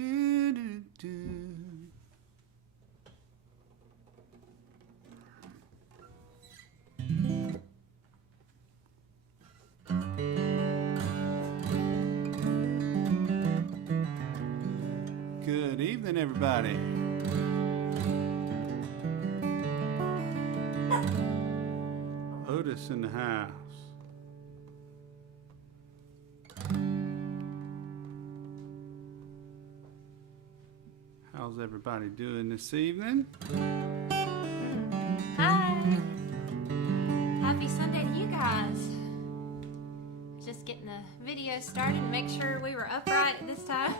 Do, do, do. Good evening, everybody. Otis in the house. How's everybody doing this evening? Hi. Happy Sunday to you guys. Just getting the video started to make sure we were upright at this time.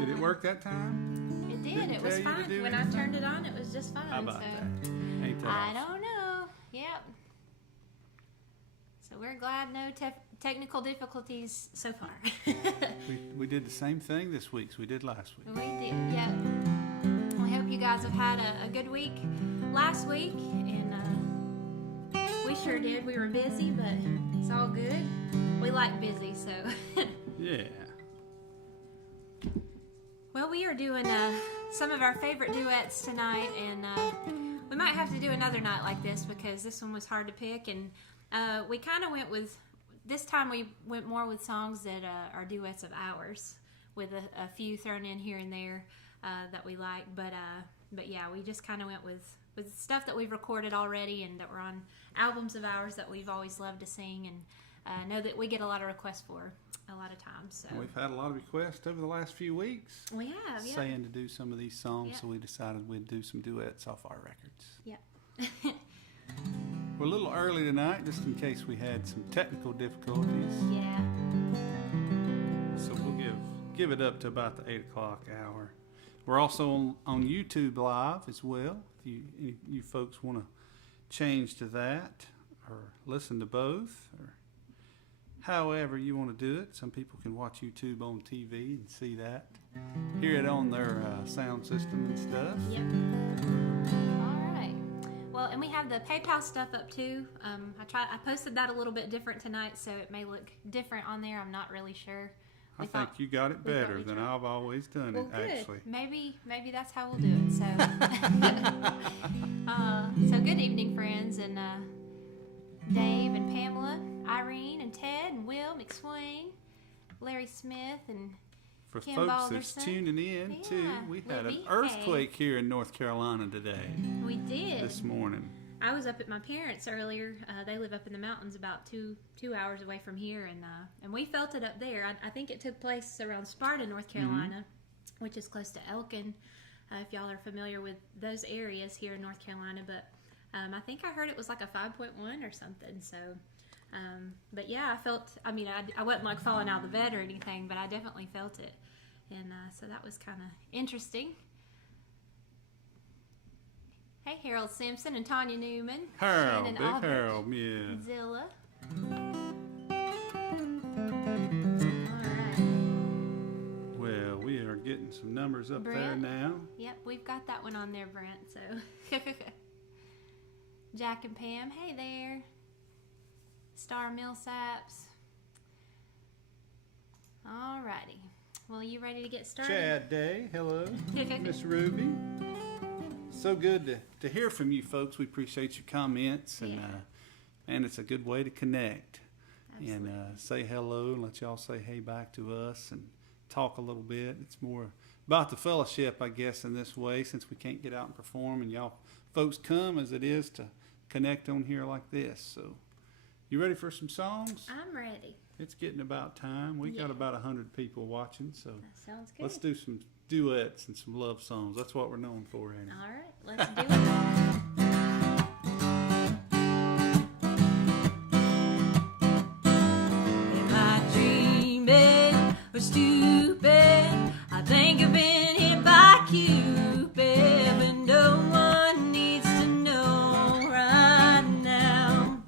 Did it work that time? It did. It was fine. When I turned it on, it was just fine. How about that? Ain't that I awesome? don't know. Yep. So we're glad no technical difficulties so far. we did the same thing this week as we did last week. We did, yeah. We hope you guys have had a good week last week, and we sure did. We were busy, but it's all good. We like busy, so. Yeah. Well, we are doing some of our favorite duets tonight, and we might have to do another night like this because this one was hard to pick, and we kind of went with, this time we went more with songs that are duets of ours, with a few thrown in here and there that we like, but yeah, we just kind of went with stuff that we've recorded already and that were on albums of ours that we've always loved to sing, and know that we get a lot of requests for a lot of times. So. We've had a lot of requests over the last few weeks. We have, yeah. Saying to do some of these songs, Yeah. so we decided we'd do some duets off our records. Yeah. We're a little early tonight, just in case we had some technical difficulties. Yeah. So we'll give it up to about the 8 o'clock hour. We're also on YouTube Live as well. If you folks want to change to that or listen to both, or however you want to do it. Some people can watch YouTube on TV and see that, hear it on their sound system and stuff. Yep. All right. Well, and we have the PayPal stuff up too. I posted that a little bit different tonight, so it may look different on there. I'm not really sure. I think you got it better than I've always done it, good. actually. Maybe that's how we'll do it. So, so good evening, friends, and Dave and Pamela, Irene and Ted and Will McSwain, Larry Smith and For Kim folks Balderson. that's tuning in, too, Yeah, we had Libby, an earthquake here in North Carolina today. We did. This morning. I was up at my parents' earlier. They live up in the mountains about two hours away from here, and we felt it up there. I think it took place around Sparta, North Carolina, which is close to Elkin, if y'all are familiar with those areas here in North Carolina. But I think I heard it was like a 5.1 or something. So, but yeah, I wasn't like falling out of the bed or anything, but I definitely felt it, and so that was kind of interesting. Hey, Harold Simpson and Tanya Newman. Harold, Shannon big Aldridge, Harold, yeah. Zilla. Alright. Well, we are getting some numbers up there Brent? now. Yep, we've got that one on there, Brent, so. Jack and Pam, hey there. Star Millsaps. Alrighty. Well, you ready to get started? Chad Day, hello. Miss Ruby. So good to hear from you folks. We appreciate your comments, and it's a good way to connect. Absolutely. And say hello and let y'all say hey back to us and talk a little bit. It's more about the fellowship, I guess, in this way, since we can't get out and perform, and y'all folks come as it is to connect on here like this. So, you ready for some songs? I'm ready. It's getting about time. We got about 100 people watching, so That sounds good. let's do some duets and some love songs. That's what we're known for, ain't it? All right, let's do it. Am I dreaming or stupid? I think I've been hit by Cupid, but no one needs to know right now.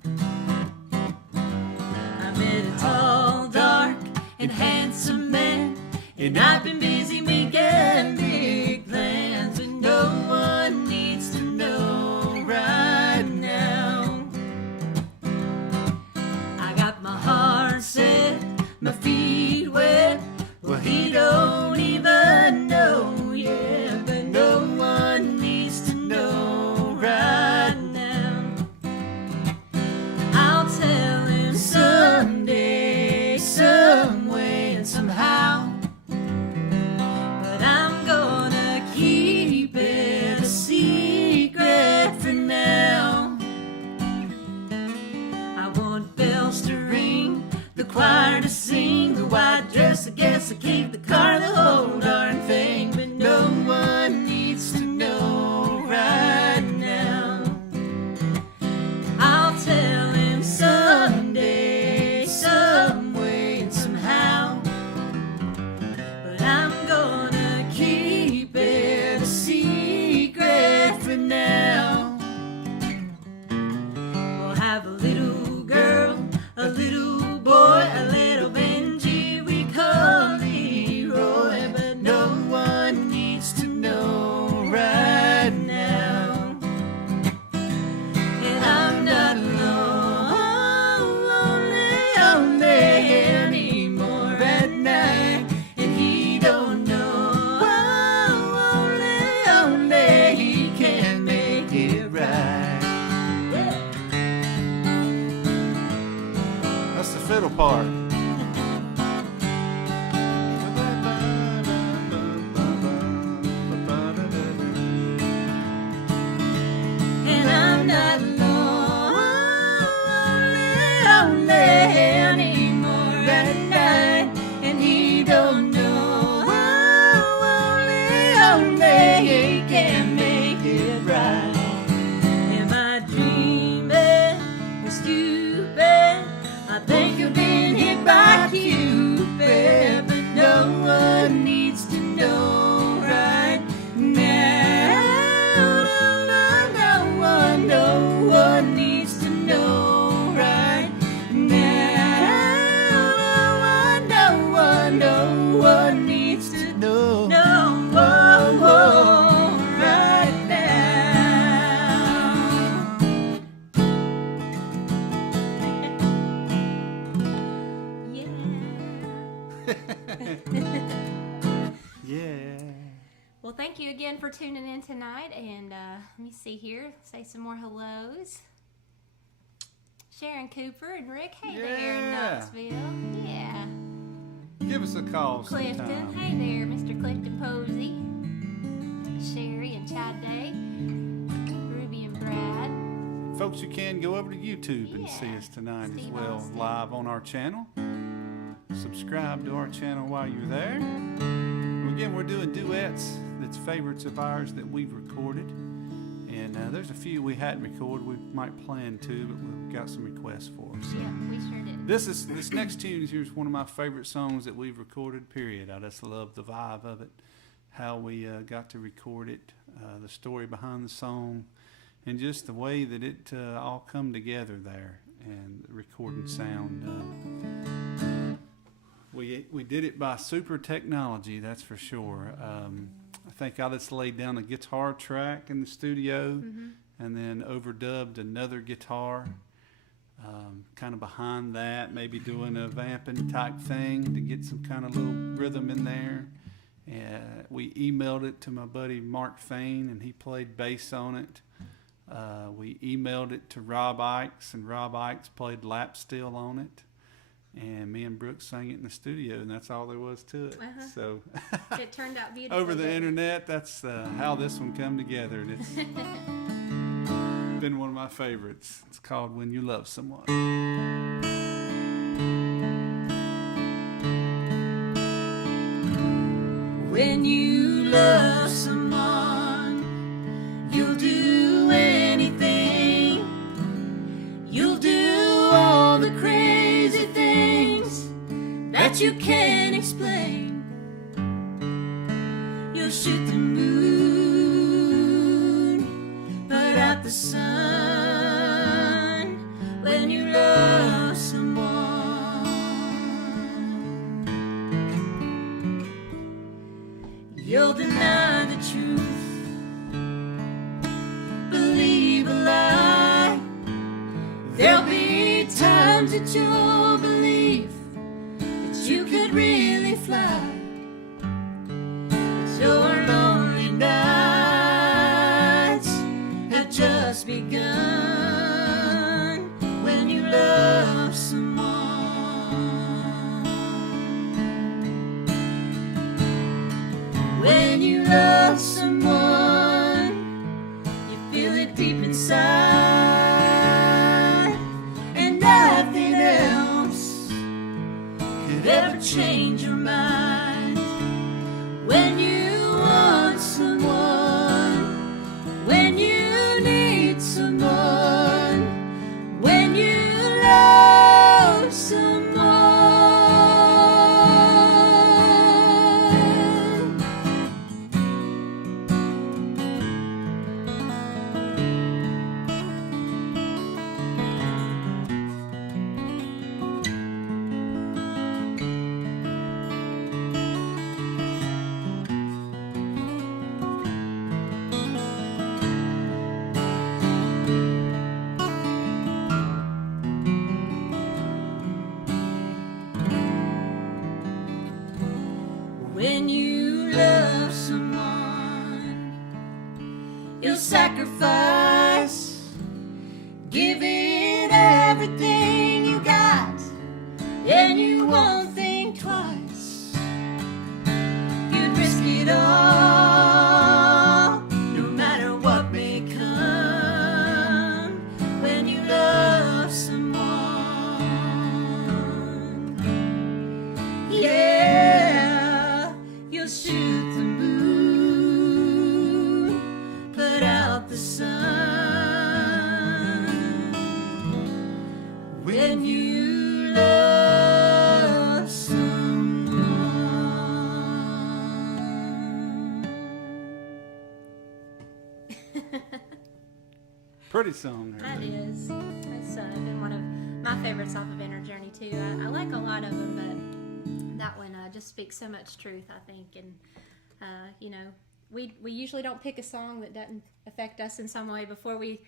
I met a tall, dark, and handsome man, and I've been busy making big plans, but no one needs to know part. And I'm not lonely anymore at night, and he don't know only he can make it right. Am I dreaming or stupid? I think you've been hit by Cupid, but no one needs to know right now. No one needs to know right now. No one needs to know right now. Yeah. Well, thank you again for tuning in tonight, and let me see here, say some more hellos. Sharon Cooper and Rick, hey there in Knoxville. Yeah. Give us a call Clifton, sometime. hey there, Mr. Clifton Posey. Sherry and Chad Day. Ruby and Brad. Folks, you can go over to YouTube and see Yeah. us tonight as Steve well, Austin. live on our channel. Subscribe to our channel while you're there. Again, we're doing duets that's favorites of ours that we've recorded. And there's a few we hadn't recorded. We might plan to, but we've got some requests for them. So. Yeah, we sure did. This next tune here is one of my favorite songs that we've recorded, period. I just love the vibe of it, how we got to record it, the story behind the song, and just the way that it all come together there, and the recording sound. We did it by super technology, that's for sure. I think I just laid down a guitar track in the studio and then overdubbed another guitar kind of behind that, maybe doing a vamping type thing to get some kind of little rhythm in there. We emailed it to my buddy Mark Fain, and he played bass on it. We emailed it to Rob Ikes, and Rob Ikes played lap steel on it. And me and Brooke sang it in the studio, and that's all there was to it. So It turned out beautiful. over the internet, that's how this one come together, and it's been one of my favorites. It's called When You Love Someone. When you love someone, you'll do anything. You'll do all the crazy things that you can't explain. You'll shoot the moon, put out the sun. When you love someone, you'll deny the truth, believe a lie. There'll be times that you'll believe that you could really fly. But your lonely nights have just begun when you love someone. When you love someone, you feel it deep inside, and nothing else could ever change your mind. When you want someone, when you need someone, when you love someone. When you love someone, you'll sacrifice, give it everything you got. the sun. When you love someone. Pretty song. That is. That's been one of my favorites off of Inner Journey too. I like a lot of them, but that one just speaks so much truth, I think. And you know, we usually don't pick a song that doesn't affect us in some way before we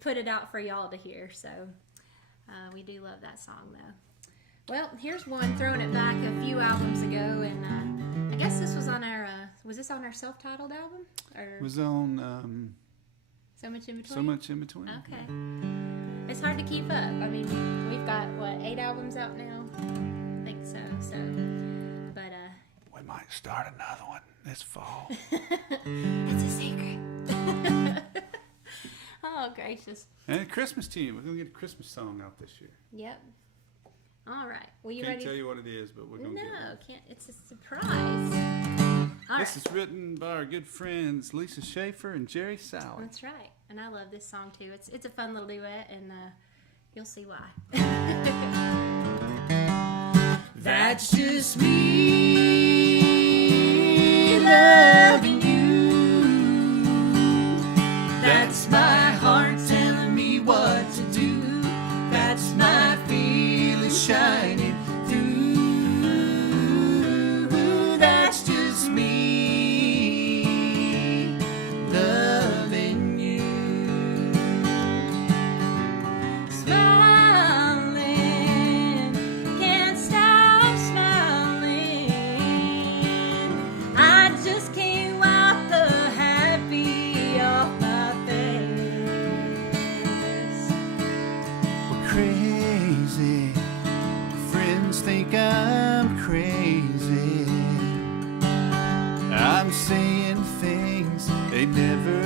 put it out for y'all to hear. So we do love that song though. Well, here's one, throwing it back a few albums ago, and I guess this was on our was this on our self-titled album? Or It was on So Much in Between? So Much in Between. Okay. It's hard to keep up. I mean, we've got, what, 8 albums out now? I think so. But, We might start another one this fall. it's a secret. Oh, gracious. And a Christmas tune. We're going to get a Christmas song out this year. Yep. All right. Well, you Can't ready? tell you what it is, but we're going to get No, one. can't. It's a surprise. All This right. is written by our good friends Lisa Schaefer and Jerry Sauer. That's right. And I love this song, too. It's a fun little duet, and you'll see why. That's just me loving you. That's my heart telling me what to do. That's my feelings shining through. That's just me loving you. Smiling, can't stop smiling. I just can't wipe the happy off my face. We're crazy. Friends think I'm crazy. I'm saying things they never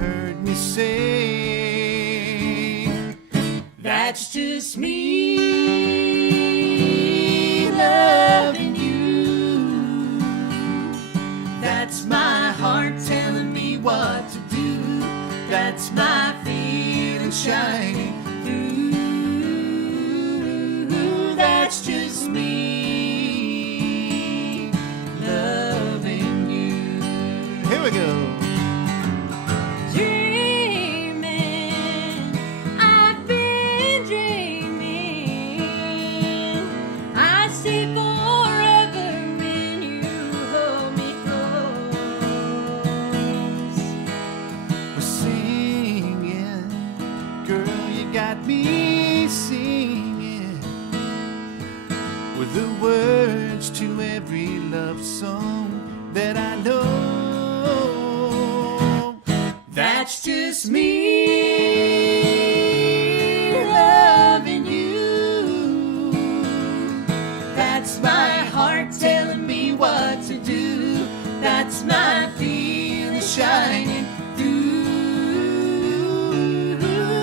heard me say. That's just me loving you. That's my heart telling me what to do. That's my feelings shining through. That's just me loving you. Here we go. Dreaming, I've been dreaming. I see forever when you hold me close. We're singing, girl, you got me singing with the words to every love song that I know. That's just me loving you. That's my heart telling me what to do. That's my feelings shining through.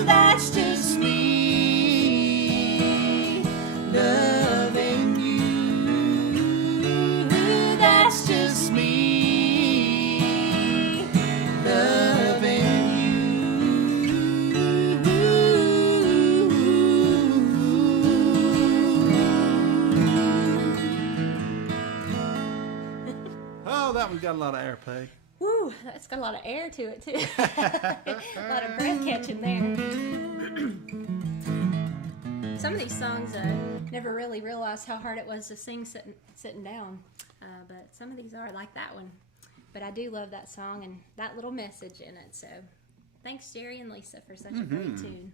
That's just me loving you. That's just me loving Oh, that one's got a lot of airplay. Woo, that's got a lot of air to it too. A lot of breath catching there. Some of these songs never really realized how hard it was to sing sitting down, but some of these are like that one. But I do love that song and that little message in it. So thanks, Jerry and Lisa, for such a great tune.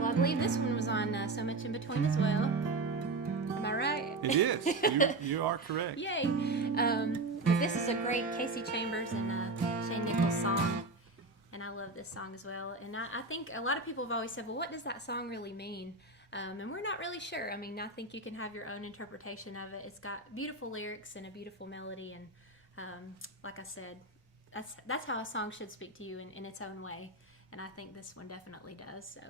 Well, I believe this one was on So Much in Between as well. Am I right? It is. You are correct. Yay! But this is a great Casey Chambers and Shane Nichols song, and I love this song as well. And I think a lot of people have always said, well, what does that song really mean? And we're not really sure. I mean, I think you can have your own interpretation of it. It's got beautiful lyrics and a beautiful melody, and like I said, that's how a song should speak to you in its own way. And I think this one definitely does. So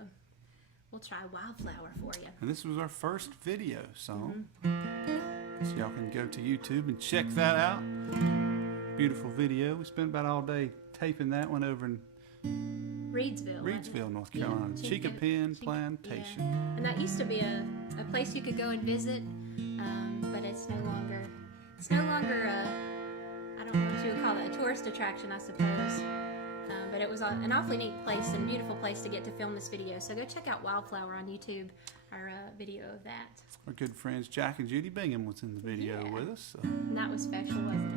we'll try Wildflower for you. And this was our first video song. So y'all can go to YouTube and check that out. beautiful video. We spent about all day taping that one over in Reedsville, North Carolina. Chickapin Plantation. Yeah. And that used to be a place you could go and visit, but it's no longer I don't know what you would call it, a tourist attraction, I suppose. But it was an awfully neat place and beautiful place to get to film this video. So go check out Wildflower on YouTube, our video of that. Our good friends Jack and Judy Bingham was in the video with us. So. And that was special, wasn't it?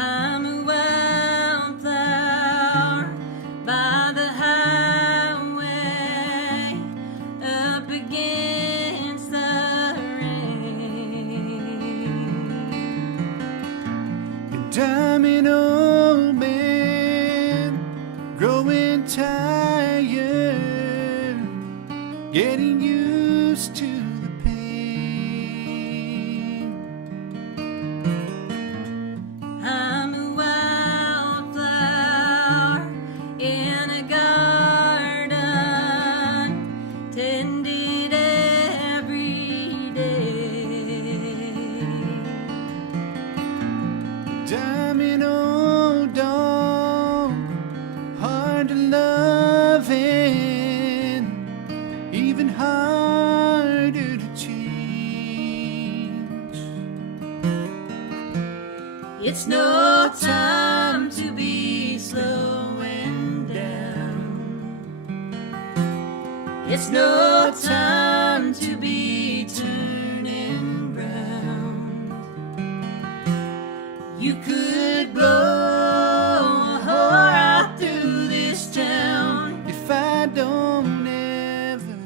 I'm a wildflower by the highway, up against the rain. And I'm an old man, growing tired, getting used to the pain. I'm a wildflower in a garden, tended every day. And I'm an old dog, hard to love and even harder to change. It's no time to be slowing down. It's no time to be turning round. You could blow a whore out through this town If I don't ever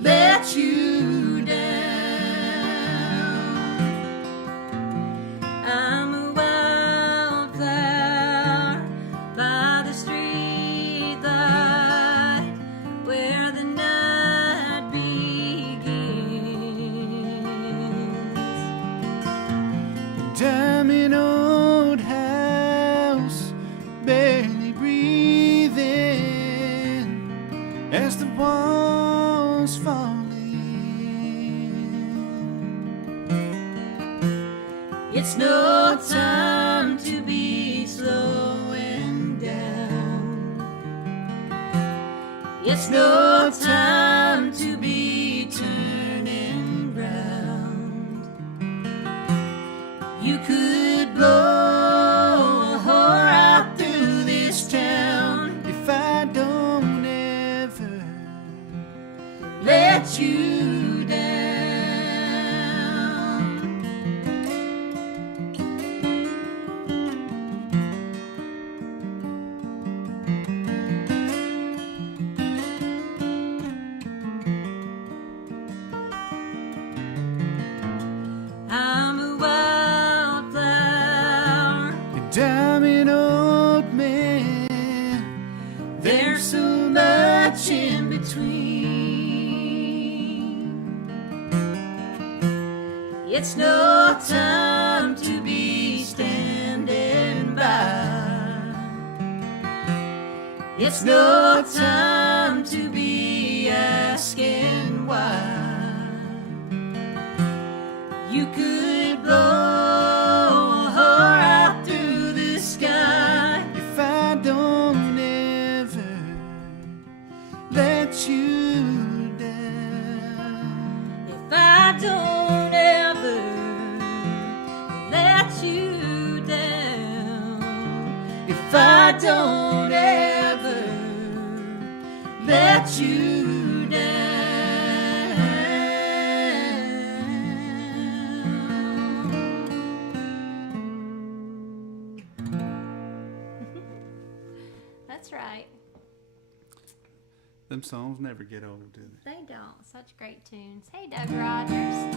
let you down. I'm a wildflower by the street light where the night begins. And I'm an old house, barely breathing as the walls fall in. It's no time to be slowing down. It's no time to be turning round. You could blow a whore out through this town If I don't ever let you down. I'm a wildflower. And I'm an old man, There's so much in between. It's no time to be standing by. It's no time to be asking why. You could blow a whore out through the sky. if I don't ever let you down. If I don't ever let you down. If I don't ever let you down. That's right. Them songs never get old, do they? They don't. Such great tunes. Hey, Doug Rogers,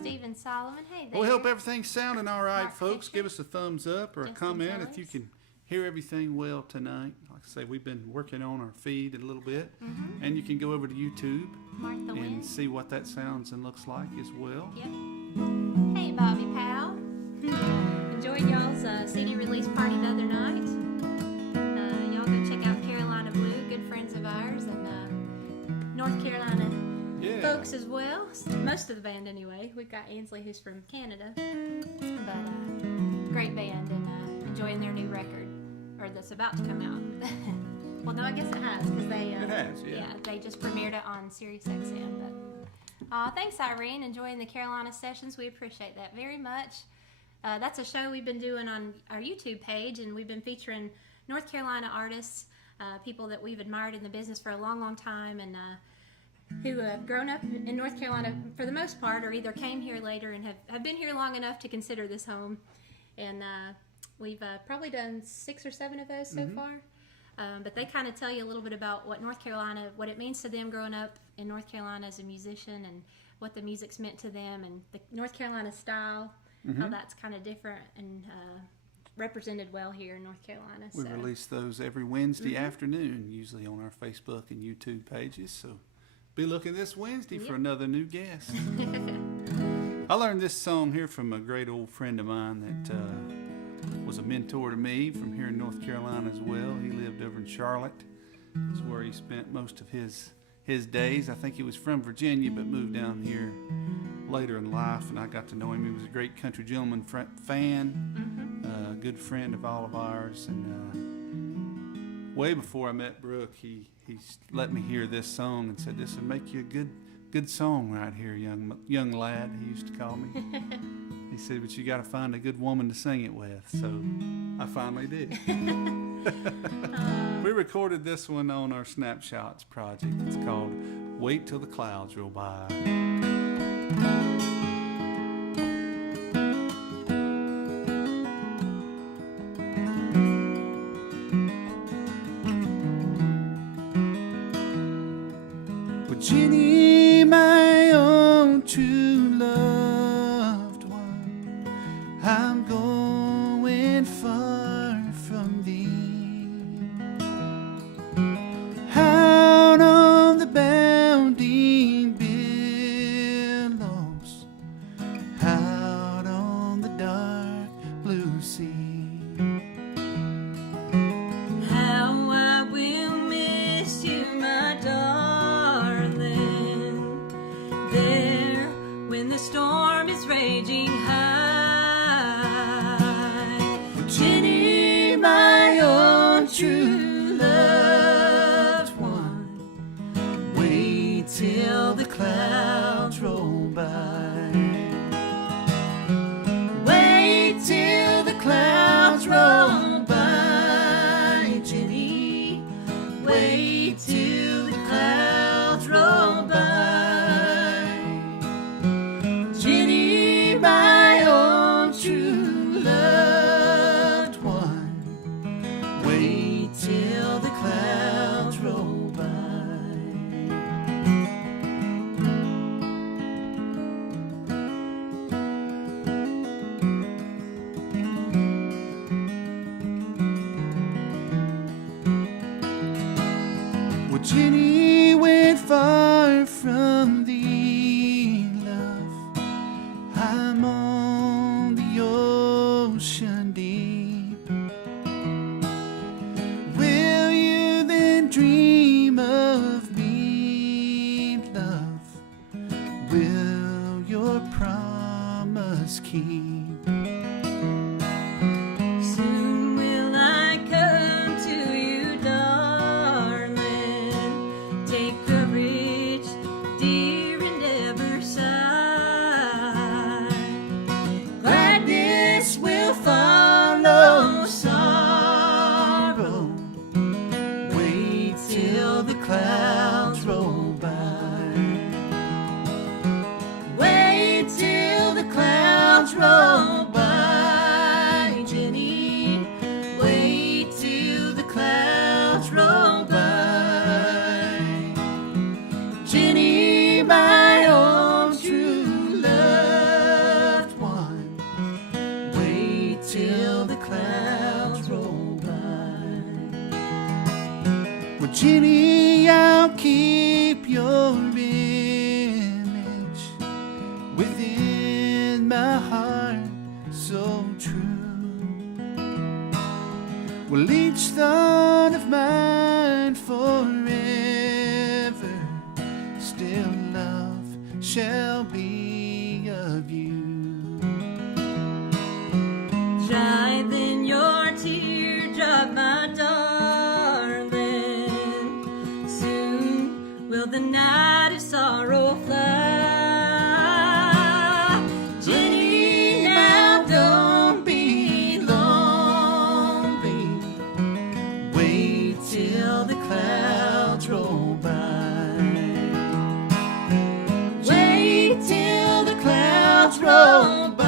Stephen Solomon. Hey there. Well, we hope everything's sounding all right, Mark folks. Fisher. Give us a thumbs up or a Justin comment Phillips. if you can hear everything well tonight. Like I say, we've been working on our feed a little bit, and you can go over to YouTube Martha and Wynn. see what that sounds and looks like as well. Yep. Hey, Bobby Powell. Enjoyed y'all's CD release party the other night. Y'all go check out Carolina Blue, good friends of ours, and North Carolina folks as well. Most of the band anyway. We've got Ansley who's from Canada, but great band, and enjoying their new record, or that's about to come out. Well, no, I guess it has, because they they just premiered it on Sirius XM. But thanks, Irene. Enjoying the Carolina sessions. We appreciate that very much. That's a show we've been doing on our YouTube page, and we've been featuring North Carolina artists, people that we've admired in the business for a long, long time, and who have grown up in North Carolina for the most part, or either came here later and have been here long enough to consider this home. And we've probably done 6 or 7 of those so far. But they kind of tell you a little bit about what North Carolina, what it means to them growing up in North Carolina as a musician, and what the music's meant to them, and the North Carolina style, how that's kind of different and represented well here in North Carolina. We release those every Wednesday afternoon, usually on our Facebook and YouTube pages. So be looking this Wednesday for another new guest. I learned this song here from a great old friend of mine that was a mentor to me from here in North Carolina as well. He lived over in Charlotte. That's where he spent most of his days. I think he was from Virginia but moved down here later in life, and I got to know him. He was a great country gentleman fan, a good friend of all of ours. And way before I met Brooke, he let me hear this song and said, "This would make you a good song right here, young lad," he used to call me. He said, "But you got to find a good woman to sing it with." So I finally did. We recorded this one on our Snapshots project. It's called "Wait Till the Clouds Roll By." Jenny, my own true loved one, I'm going far from thee, out on the bounding billows, out on the dark blue sea. How I will miss you, my darling, there when the storm is raging high. Jenny, my own true loved one, wait till the clouds roll by. Wait till the clouds roll by, Jenny. Wait till the clouds roll by. Jenny, my own true loved one, wait till the clouds roll by. Well, Jenny went far from thee, love. I'm on the ocean deep. Will you then dream of me, love? Will your promise keep? Soon will I come to you, darling. Take courage, dear, and ever sigh. Gladness will follow sorrow. Wait till the clouds roll by. Wait till the clouds roll by, Jenny. Wait till the clouds roll by. Jenny, my own true loved one, wait till the clouds roll by. Well, Jenny, I'll keep your image within my heart so true. Will each thought of mine forever still love shall be of you. Dry then your teardrop, my darling. Soon will the night of sorrow fly. Jenny, now don't be lonely. Wait till the clouds roll by. Wait till the clouds roll by.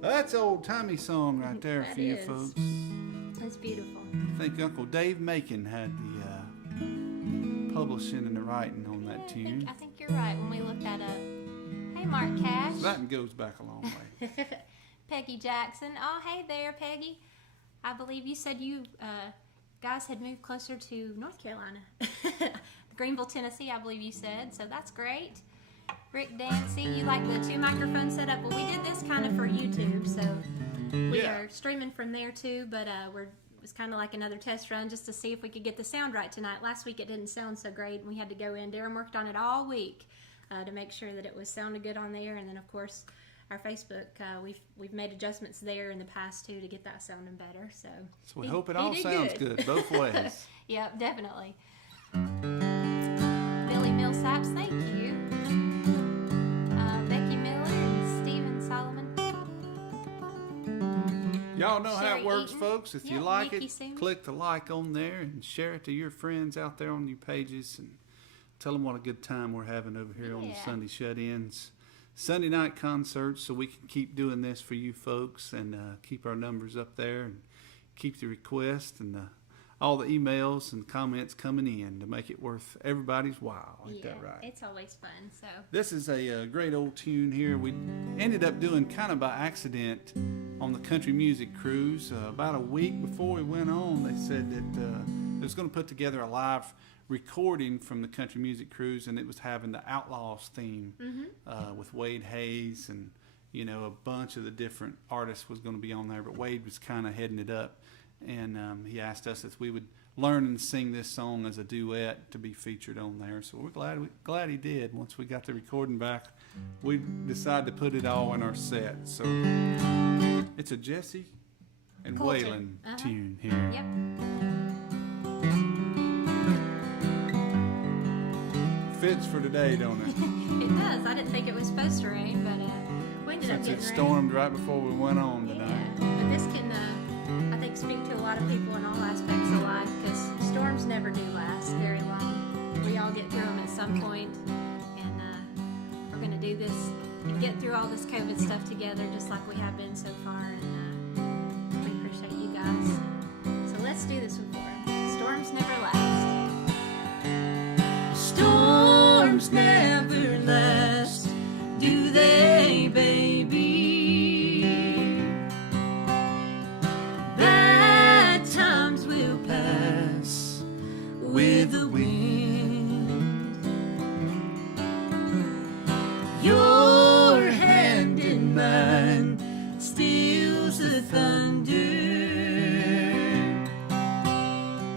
That's an old-timey song right there That for you is. folks. That's beautiful. I think Uncle Dave Macon had the publishing and the writing on that tune. I think you're right when we looked that up. Hey, Mark Cash. That goes back a long way. Peggy Jackson. Oh, hey there, Peggy. I believe you said you guys had moved closer to North Carolina. Greenville, Tennessee, I believe you said. So that's great. Rick Dancy, you like the 2 microphone setup? Well, we did this kind of for YouTube, so we are streaming from there too, but it was kind of like another test run just to see if we could get the sound right tonight. Last week it didn't sound so great, and we had to go in. Darren worked on it all week to make sure that it was sounding good on there, and then of course our Facebook, we've made adjustments there in the past too to get that sounding better. So we hope it all sounds good both ways. Yep, definitely. Billy Millsaps, thank you. Becky Miller and Stephen Solomon. Y'all know how Sherry it works, Eaton. folks. If you Yep, like Nikki it, Sue. click the like on there and share it to your friends out there on your pages and tell them what a good time we're having over here on the Yeah. Sunday Shut-Ins. Sunday night concerts, so we can keep doing this for you folks and keep our numbers up there and keep the requests and all the emails and comments coming in to make it worth everybody's while. Ain't that right? It's always fun. So This is a great old tune here. We ended up doing kind of by accident on the country music cruise. About a week before we went on, they said that they was going to put together a live recording from the country music cruise, and it was having the Outlaws theme with Wade Hayes and a bunch of the different artists was going to be on there, but Wade was kind of heading it up, and he asked us if we would learn and sing this song as a duet to be featured on there. So we're glad he did. Once we got the recording back, we decided to put it all in our set. So it's a Jesse and Colton. Waylon tune here. Yep. Fits for today, don't it? It does. I didn't think it was supposed to rain, but we ended up Since getting it rain. stormed right before we went on tonight. Yeah, but this can, I think, speak to a lot of people in all aspects of life, because storms never do last very long. We all get through them at some point, and we're going to do this and get through all this COVID stuff together just like we have been so far, and we appreciate you guys. So let's do this one for them. Storms never last. Storms never last, do they, baby? Bad times will pass with the wind. Your hand in mine steals the thunder,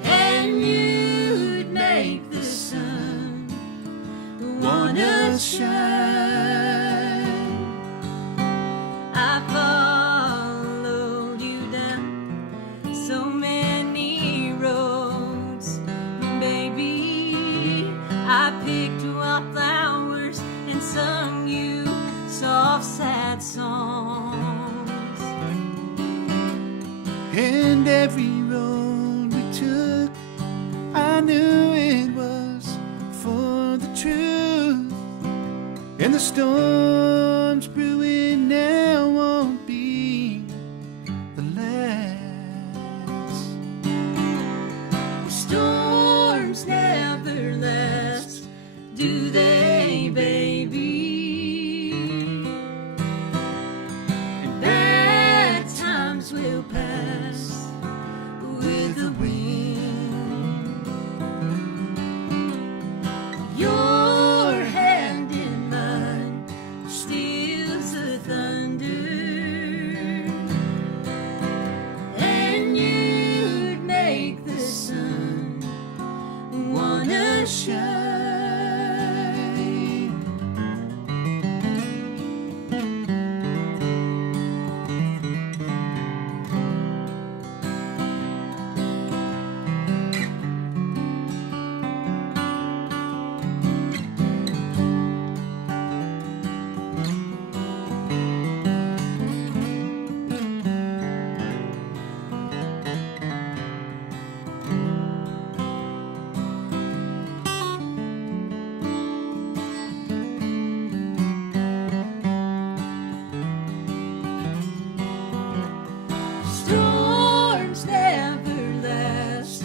and you'd make the sun wanna shine. I followed you down so many roads, baby. I picked wildflowers and sung you soft, sad songs. And every road we took, I knew it was for the truth. And the storms brewing now won't be the last. The storms never last, do they, baby? And bad times will pass with the wind. Your hand in mine steals the thunder, and you'd make the sun wanna shine. Storms never last,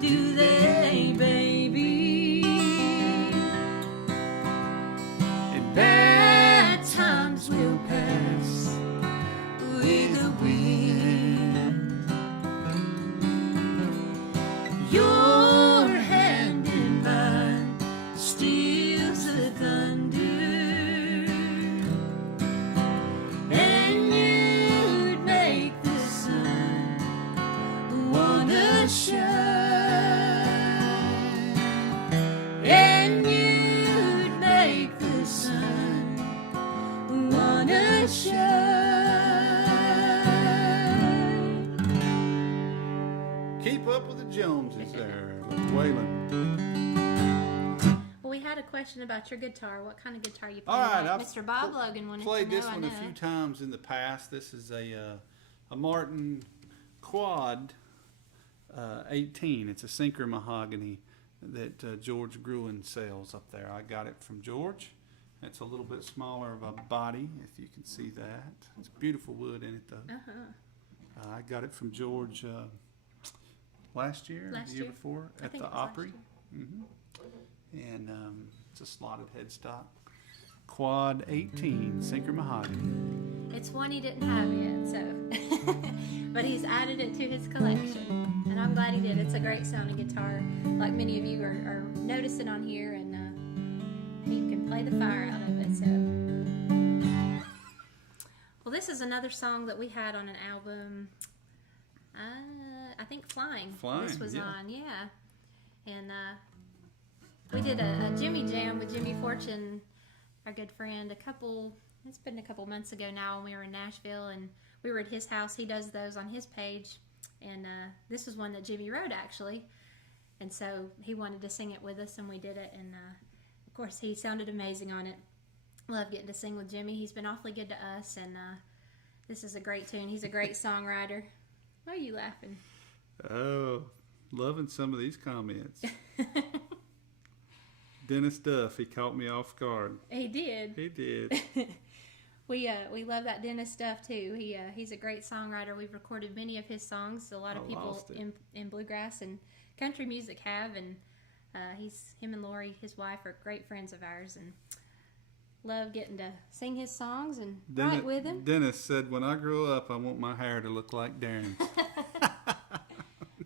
do they, baby? And bad times will pass with the wind. Your hand in mine steals the thunder, and you'd make the sun wanna shine. And you'd make the sun wanna shine. Keep up with the Joneses there, Waylon. Well, we had a question about your guitar. What kind of guitar you play? All right, Like I've Mr. Bob Logan wanted Played to know. this I one know. a few times in the past. This is a Martin Quad 18. It's a sinker mahogany that George Gruen sells up there. I got it from George. It's a little bit smaller of a body, if you can see that. It's beautiful wood in it, though. I got it from George last year, Last the year year? before, I at think the it was last Opry. And it's a slotted headstock. Quad 18, sinker mahogany. It's one he didn't have yet, so. But he's added it to his collection. And I'm glad he did. It's a great sounding guitar, like many of you are noticing on here, and he can play the fire out of it, so. Well, this is another song that we had on an album, I think Flying. Flying, This was yeah. on, yeah. And we did a Jimmy Jam with Jimmy Fortune, our good friend, it's been a couple months ago now, when we were in Nashville, and we were at his house. He does those on his page, and this was one that Jimmy wrote, actually, and so he wanted to sing it with us, and we did it, and of course he sounded amazing on it. Love getting to sing with Jimmy. He's been awfully good to us, and this is a great tune. He's a great songwriter. Why are you laughing? Oh, loving some of these comments. Dennis Duff, he caught me off guard. He did. He did. We love that Dennis stuff too. He's a great songwriter. We've recorded many of his songs. A lot of I people lost it. in bluegrass and country music have, and him and Lori, his wife, are great friends of ours, and love getting to sing his songs and write with him. Dennis said, "When I grow up, I want my hair to look like Darin."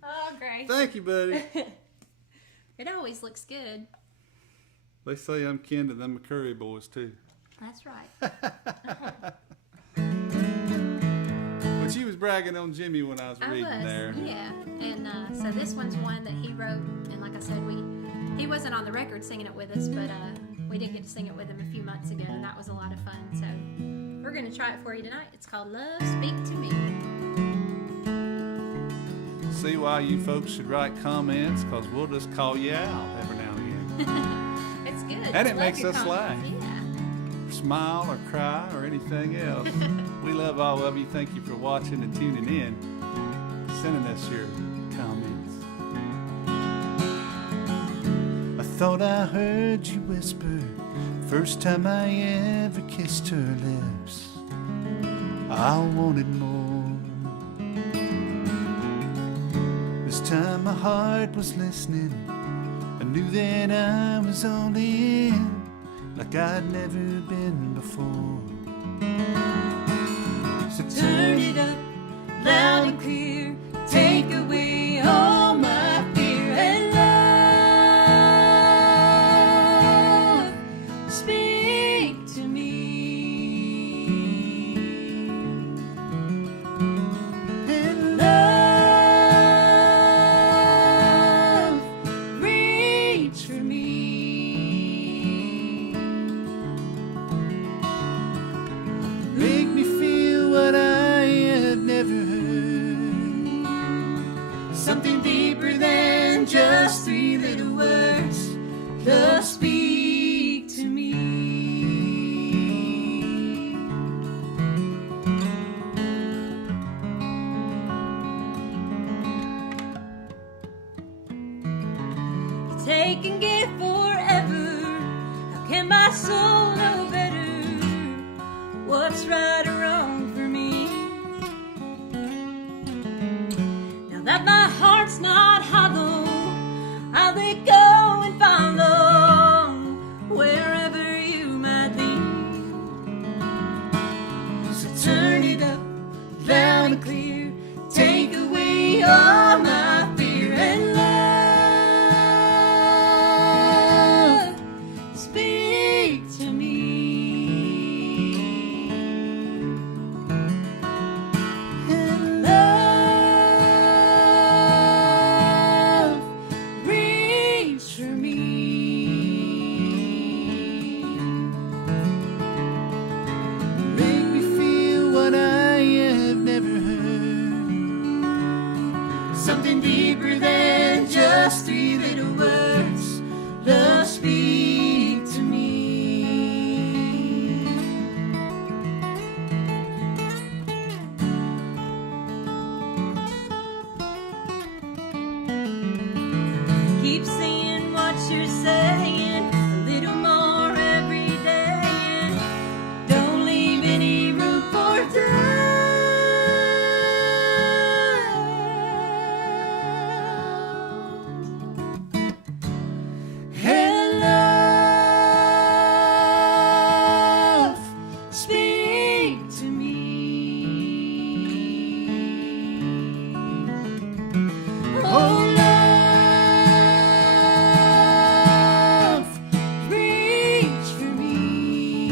Oh, great! Thank you, buddy. It always looks good. They say I'm kin to them McCurry boys too. That's right. But she was bragging on Jimmy when I was I reading was, there. yeah. And so this one's one that he wrote, and like I said, he wasn't on the record singing it with us, but we did get to sing it with him a few months ago, and that was a lot of fun. So we're going to try it for you tonight. It's called Love Speak to Me. See why you folks should write comments, because we'll just call you out every now and again. It's good. And I it love makes your us comments. laugh. Yeah. Smile or cry or anything else. We love all of you. Thank you for watching and tuning in. sending us your comments. I thought I heard you whisper first time I ever kissed her lips. I wanted more. This time my heart was listening. I knew that I was all in, like I'd never been before. So Turn it up, loud and clear. Take away all my fear and love. Speak to me. And love, reach for me. make me feel what I have never heard. Something deeper than just three little words. Love, speak to me. Take and give forever. How can my soul know better what's right or wrong for me? Now that my heart's not hollow, I'll let go and follow wherever you might lead. So turn it up, loud and clear. Take away all my fear and love. Speak to me. And love, reach for me. Make me feel what I have never heard. Something deeper than just three little words. Love, speak to me. Keep saying what you're saying, a little more every day, and don't leave any room for doubt. And love, speak to me. Oh, love, reach for me.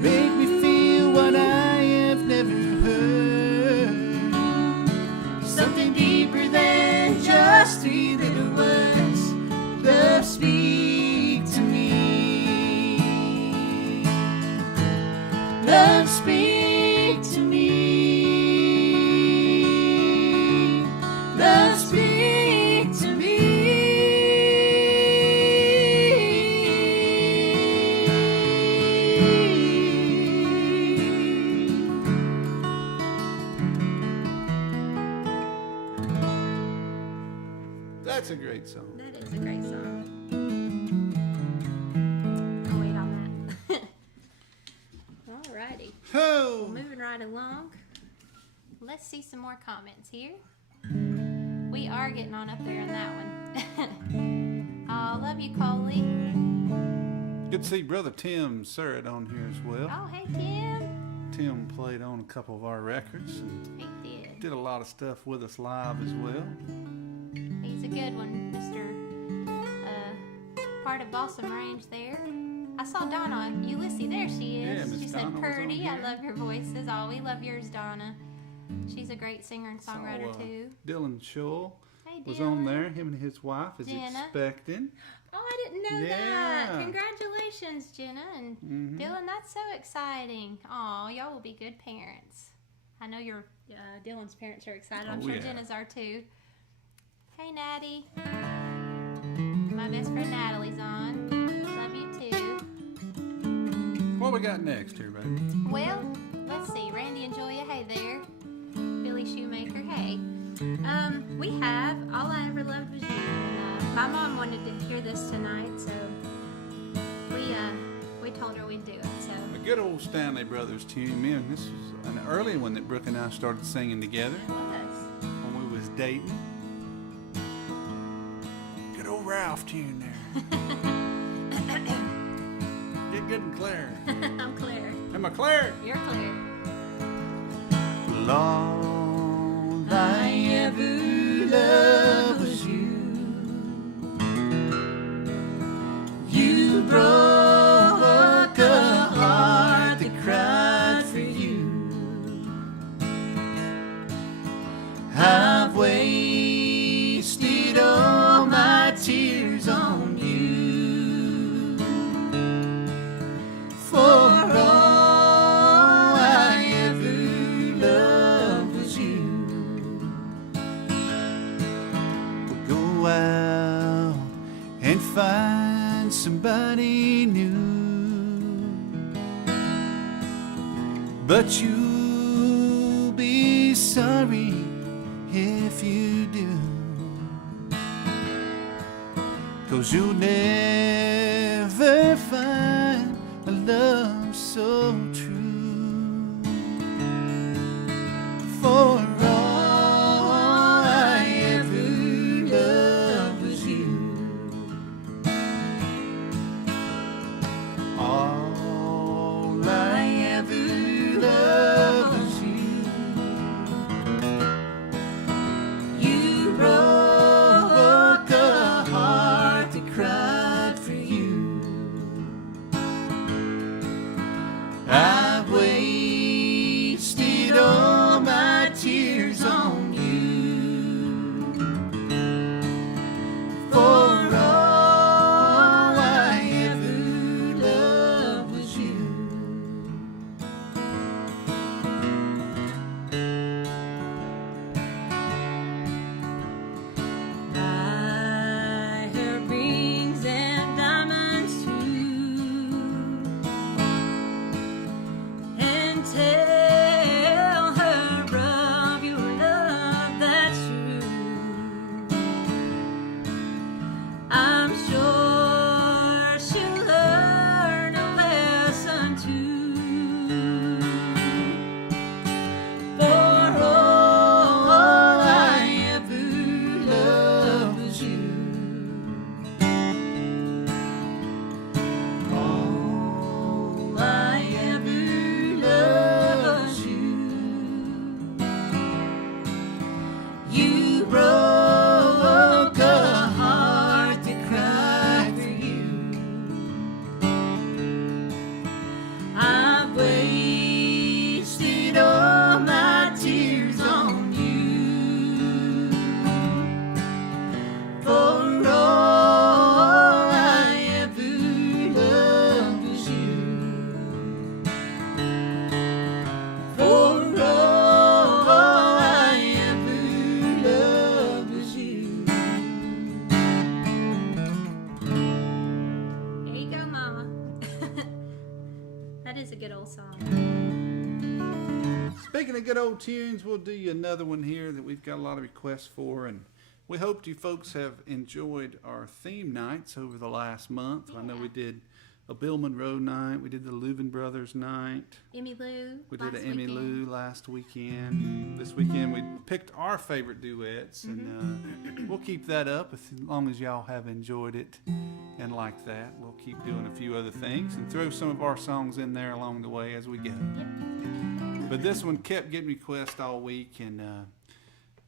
Make me feel what I have never heard. Something deeper than just three little words. Love, speak to me. Love, speak to me. Love, speak to me. That's a great song. That is a great song. I'll wait on that. Alrighty. Oh, Moving right along. Let's see some more comments here. We are getting on up there in that one. Oh, love you, Coley. good to see Brother Tim Surratt on here as well. Oh, hey, Tim. Tim played on a couple of our records and He did. did a lot of stuff with us live as well. He's a good one, Mr. Part of Balsam Range there. I saw Donna Ulysses. There she is. Yeah, Miss she Donna said, was Purdy, on I here. love your voices. Oh, we love yours, Donna. She's a great singer and songwriter, Saw, too. Dylan Scholl Hey, was Dylan. on there. Him and his wife is Jenna. expecting. Oh, I didn't know that. Yeah. Congratulations, Jenna and Dylan. That's so exciting. Oh, y'all will be good parents. I know your Dylan's parents are excited. I'm Oh, sure yeah. Jenna's are too. Hey, Natty. My best friend Natalie's on. Love you too. What we got next here, baby? Well, let's see. Hey there, Billy Shoemaker. Hey. We have All I Ever Loved Was You. And, my mom wanted to hear this tonight, so we told her we'd do it. So A good old Stanley Brothers tune. Man, this was an early one that Brooke and I started singing together it was. when we was dating. Good old Ralph tune there. Get good and clear. I'm Claire. Am I clear? You're Claire. All I ever loved was you. You broke a heart that cried for you. I've wasted all my tears on you. For all I ever loved was you. We'll go out and find somebody new, but you'll be sorry if you do, 'cause you'll never find a love so true. For all I ever loved was you. All I ever loved was you. You broke a heart that cried for you. I've wasted all my tears on you. For all I ever loved was you. I her rings and diamonds too, and tell her of your love that's true. I'm sure she'll learn a lesson too. For all I ever loved was you. All I ever loved was you. You broke a heart that cried for you. I've wasted all my tears on you. For all I ever loved was you. For all I ever loved was you. There you go, Mama. That is a good old song. Speaking of good old tunes, we'll do you another one here that we've got a lot of requests for, and we hope you folks have enjoyed our theme nights over the last month. I know we did a Bill Monroe night, we did the Louvin Brothers night, Emmy Lou. we did last an Emmy weekend. Lou last weekend. This weekend we picked our favorite duets, and we'll keep that up as long as y'all have enjoyed it and like that. We'll keep doing a few other things and throw some of our songs in there along the way as we go. But this one kept getting requests all week and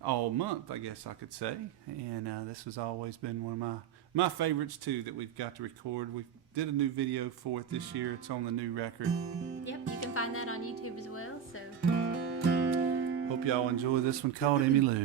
all month, I guess I could say. And this has always been one of my favorites too that we've got to record. We did a new video for it this year. It's on the new record. Yep, you can find that on YouTube as well. So Hope y'all enjoy this one called Emmy Lou.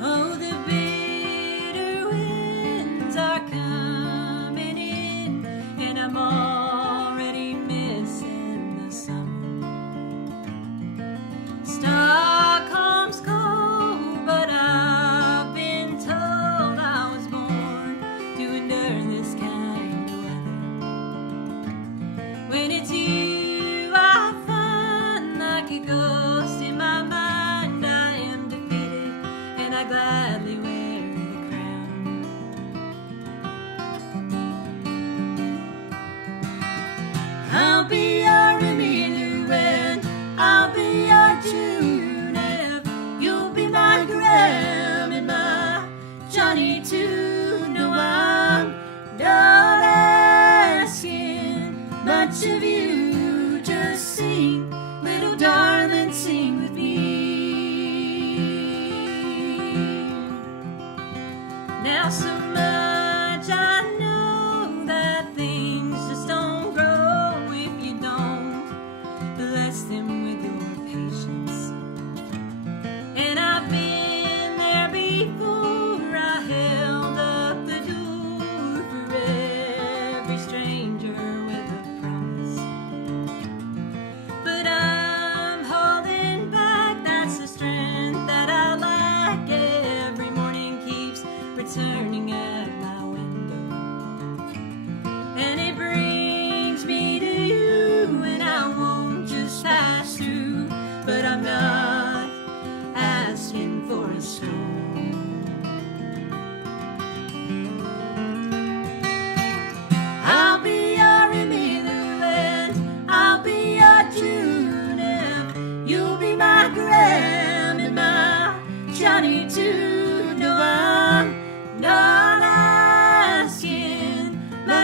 Oh, the bitter winds are coming in, and I'm all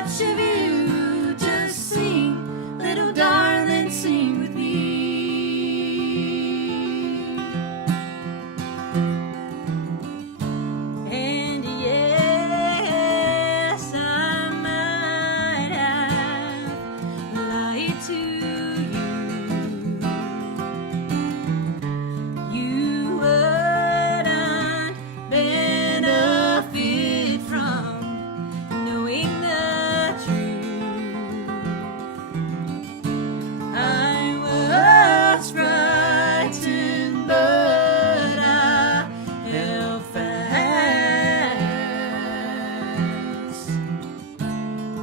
much of you. Just sing, little darling, sing with me. And yes, I might have lied to you. You wouldn't benefit from knowing the truth. I was frightened, but I held fast.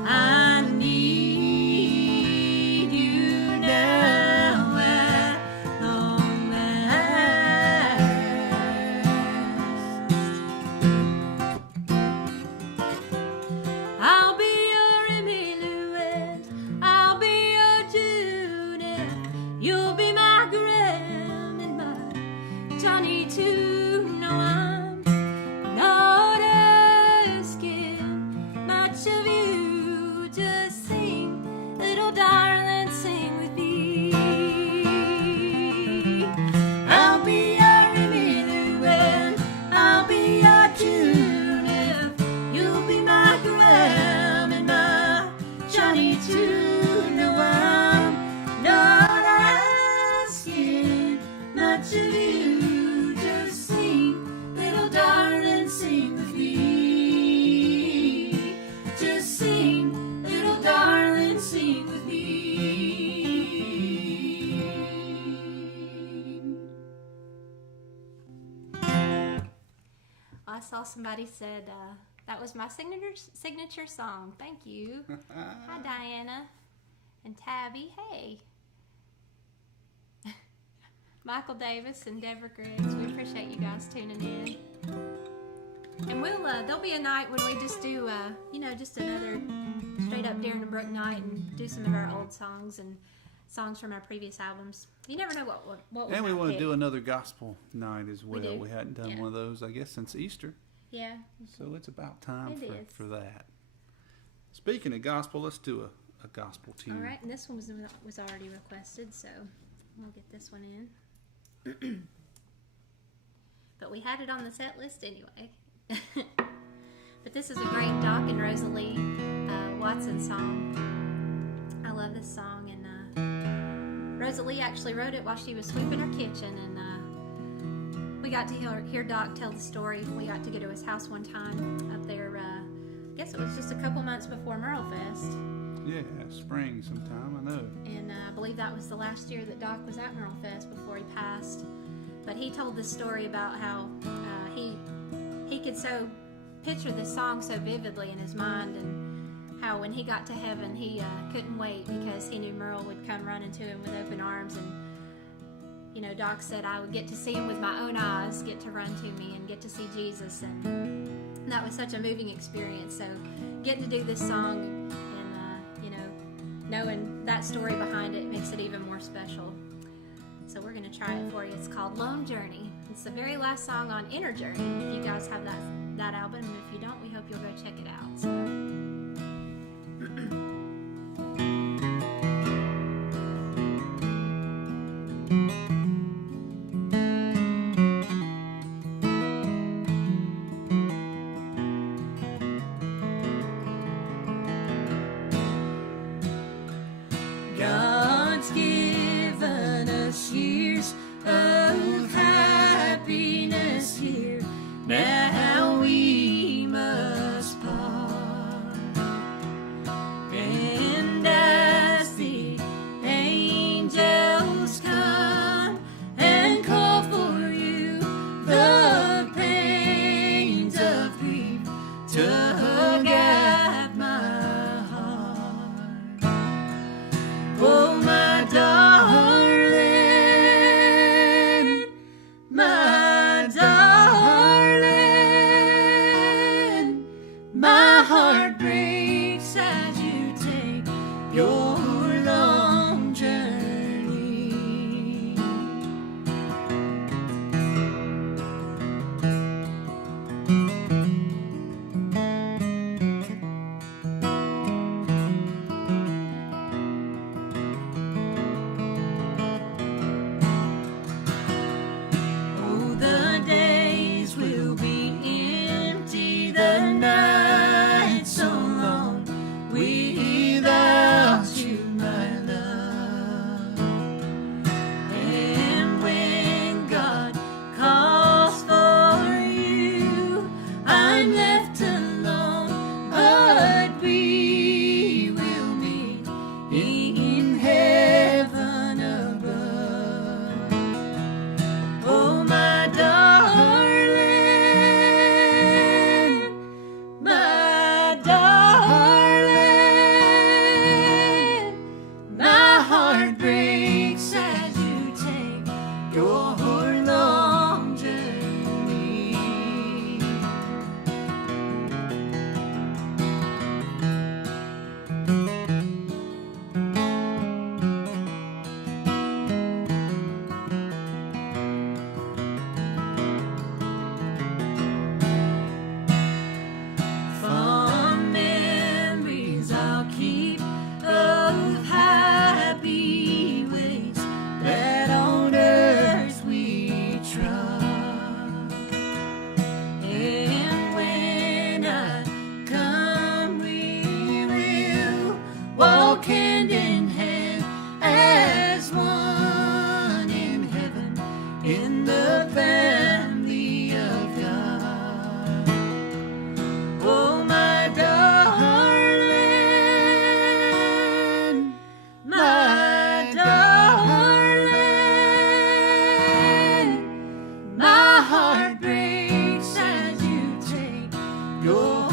I need you now at long last. I'll be your Emmy Lou and I'll be your June, and you'll be my Graham and my Johnny too. No, I'm not asking much of you. Just sing, little darling, sing with me. I'll be your Emmy Lou and I'll be your June, if you'll be my Graham and my Johnny too. No, I'm not asking much of you. Just sing, little darling, sing with me. Just sing, little darling, sing with me. I saw somebody said that was my signature song. Thank you. Hi, Diana and Tabby. Hey. Michael Davis and Deborah Griggs. We appreciate you guys tuning in. And we'll there'll be a night when we just do just another straight up Darin and Brooke night and do some of our old songs and songs from our previous albums. You never know what And we might want to pick. do another gospel night as well. do. We hadn't done Yeah. one of those, I guess, since Easter. Yeah. So it's about time It is. for that. Speaking of gospel, let's do a gospel tune. All right, and this one was already requested, so we'll get this one in. But we had it on the set list anyway. But this is a great Doc and Rosalie Watson song. I love this song, and Rosalie actually wrote it while she was sweeping her kitchen, and we got to hear Doc tell the story. We got to go to his house one time up there. I guess it was just a couple months before Merle Fest. Yeah, spring sometime, I know. And I believe that was the last year that Doc was at Merle Fest before he passed. But he told this story about how he could so picture this song so vividly in his mind, and how when he got to heaven he couldn't wait because he knew Merle would come running to him with open arms. And Doc said, I would get to see him with my own eyes, get to run to me and get to see Jesus. And that was such a moving experience. So getting to do this song and knowing that story behind it makes it even more special. So we're going to try it for you. It's called Lone Journey. It's the very last song on Inner Journey. If you guys have that album, and if you don't, we hope you'll go check it out. So. God's given us years of happiness here. Now we must part. walk hand in hand as one in heaven, in the family of God. Oh, my darling, my darling, my heart breaks as you take your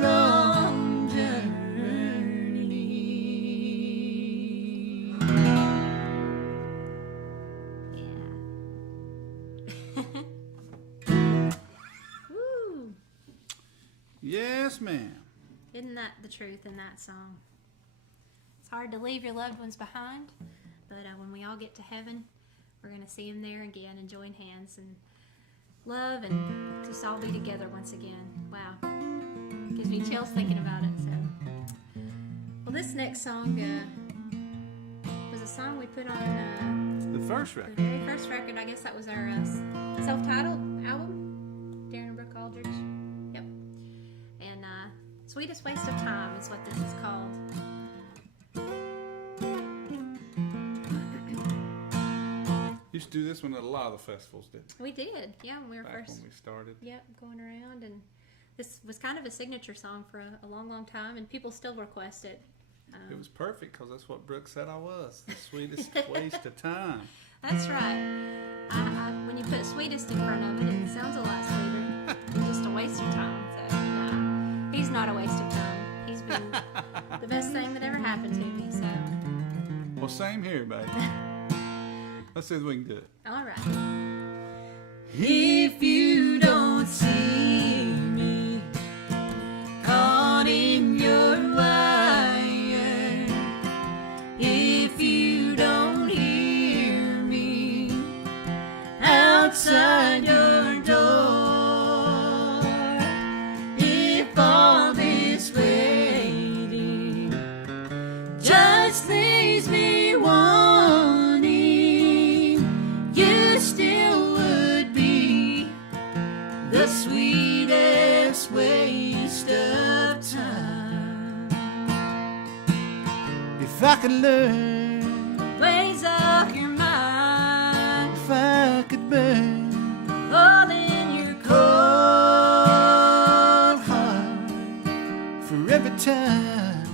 long journey. Yeah. Woo! Yes, ma'am. Isn't that the truth in that song? It's hard to leave your loved ones behind, but when we all get to heaven, we're going to see them there again and join hands and love and just all be together once again. Wow. Gives me chills thinking about it. So, well, this next song was a song we put on The first the record. very first record. I guess that was our self-titled album, Darin and Brooke Aldridge. Yep. And Sweetest Waste of Time is what this is called. Used to do this one at a lot of the festivals, didn't We did, yeah, when we were we? Back first. when we started. Yep, going around, and this was kind of a signature song for a long, long time, and people still request it. It was perfect because that's what Brooke said I was. The sweetest waste of time. That's right. When you put Sweetest in front of it, it sounds a lot sweeter. It's just a waste of time. So, nah, he's not a waste of time. He's been the best thing that ever happened to me. So, Well, same here, baby. Let's see if we can do it. all right. If you don't see me caught in your wire, if you don't hear me outside your door, if all this waiting just leaves me wanting, you still would be the sweetest waste of time. If I could learn ways of your mind, if I could burn all in your cold heart, for every time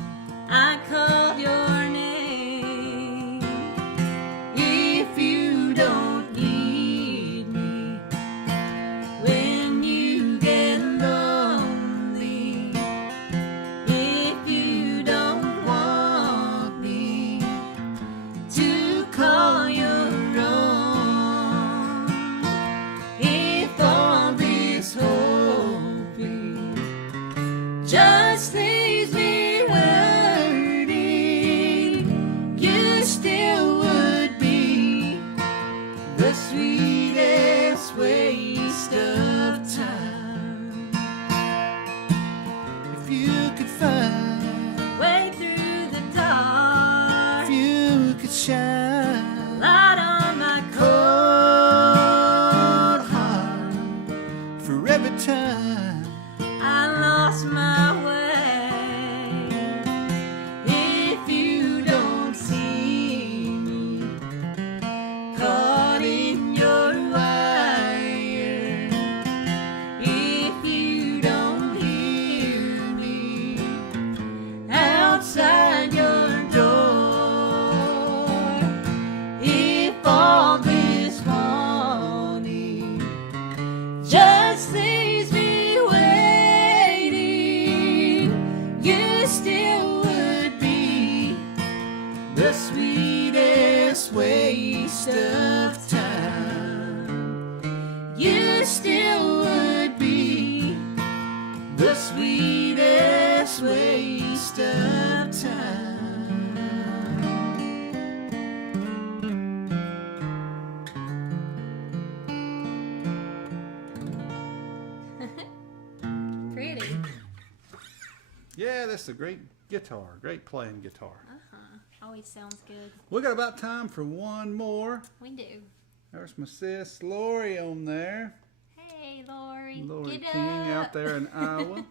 I call your name, if you don't need me when you get lonely, if you don't want me to call your own, if all this hoping just leaves me waiting, you still would be the sweetest waste of time. If you could find a way through the dark, if you could shine light on my cold heart, for every time I lost my way, if you don't see me caught in your wire, if you don't hear me outside your door, if all this wanting just leaves me waiting, you still would be the sweetest waste of time. You still would be the sweetest waste of time. Pretty. Yeah, that's a great guitar. Great playing guitar. Always sounds good. We got about time for one more. We do. There's my sis Lori on there. Hey, Lori. Lori Get King up. out there in Iowa.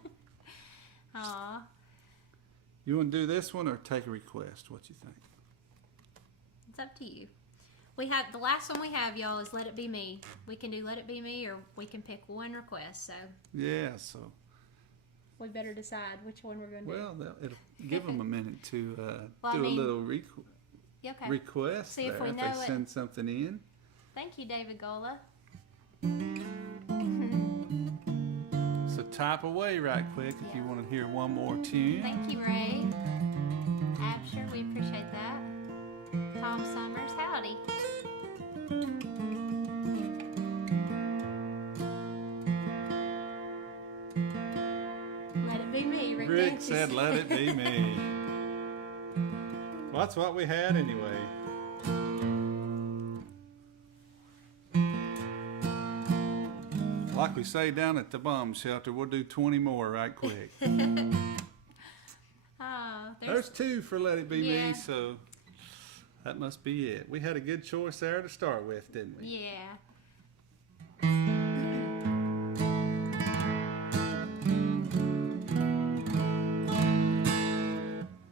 Aw. You want to do this one or take a request? What you think? It's up to you. We have the last one we have, y'all, is "Let It Be Me." We can do "Let It Be Me," or we can pick one request. So Yeah, so we better decide which one we're going to do. well, it'll give them a minute to Well, I do mean, a little Yeah, okay. request See if there we if know they it. send something in. Thank you, David Gola. So type away right quick if you Yeah. want to hear one more tune. Thank you, Ray. Absher, we appreciate that. Tom Summers, howdy. Let it be me, Rick. Rick Dancy said, "Let it be me." Well, that's what we had anyway. Like we say down at the bomb shelter, we'll do 20 more right quick. Oh, There's 2 for "Let It Be Yeah. Me," so that must be it. We had a good choice there to start with, didn't we? yeah.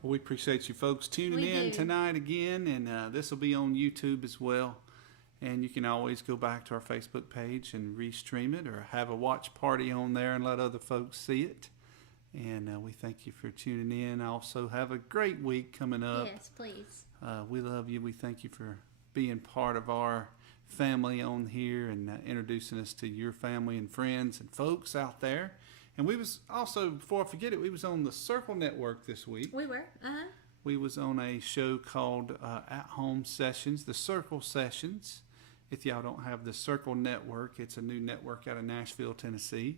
Well, we appreciate you folks tuning We in do. tonight again, and this will be on YouTube as well. And you can always go back to our Facebook page and restream it, or have a watch party on there and let other folks see it. And we thank you for tuning in. Also, have a great week coming up. Yes, please. We love you. We thank you for being part of our family on here and introducing us to your family and friends and folks out there. And we was also, before I forget it, we was on the Circle Network this week. We were. We was on a show called At Home Sessions, the Circle Sessions. If y'all don't have the Circle Network, it's a new network out of Nashville, Tennessee.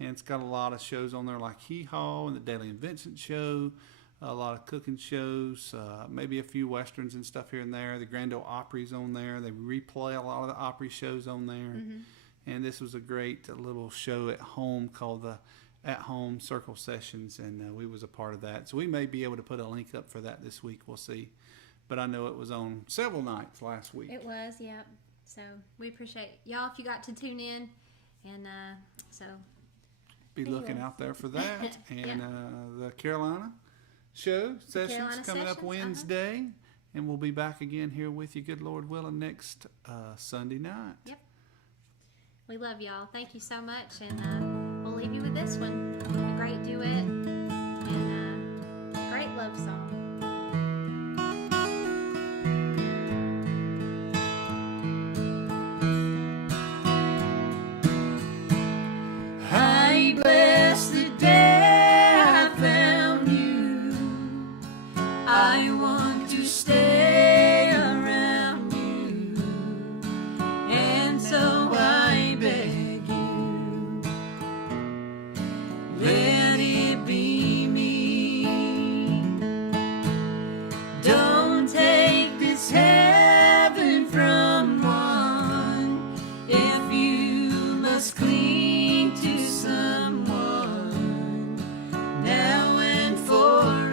And it's got a lot of shows on there like Hee Haw and the Daily and Vincent Show, a lot of cooking shows, maybe a few westerns and stuff here and there. The Grand Ole Opry's on there. They replay a lot of the Opry shows on there. Mm-hmm. And this was a great little show at home called the At Home Circle Sessions, and we was a part of that. So we may be able to put a link up for that this week. We'll see. But I know it was on several nights last week. It was, yeah. So we appreciate y'all if you got to tune in. And so Be looking Anyway. out there for that. And Yeah. the Carolina show sessions Carolina coming up sessions, Wednesday. And we'll be back again here with you, good Lord willing, next Sunday night. Yep. We love y'all. Thank you so much. And we'll leave you with this one. A great duet and a great love song. I bless the day I found you. I want to stay around you, and so I beg you, let it be me. Don't take this heaven from one if you must cling to someone now and forever.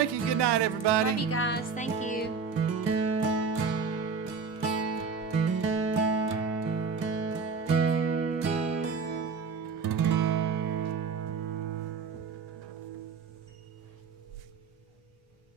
Thank you. Good night, everybody. Love you guys. Thank you.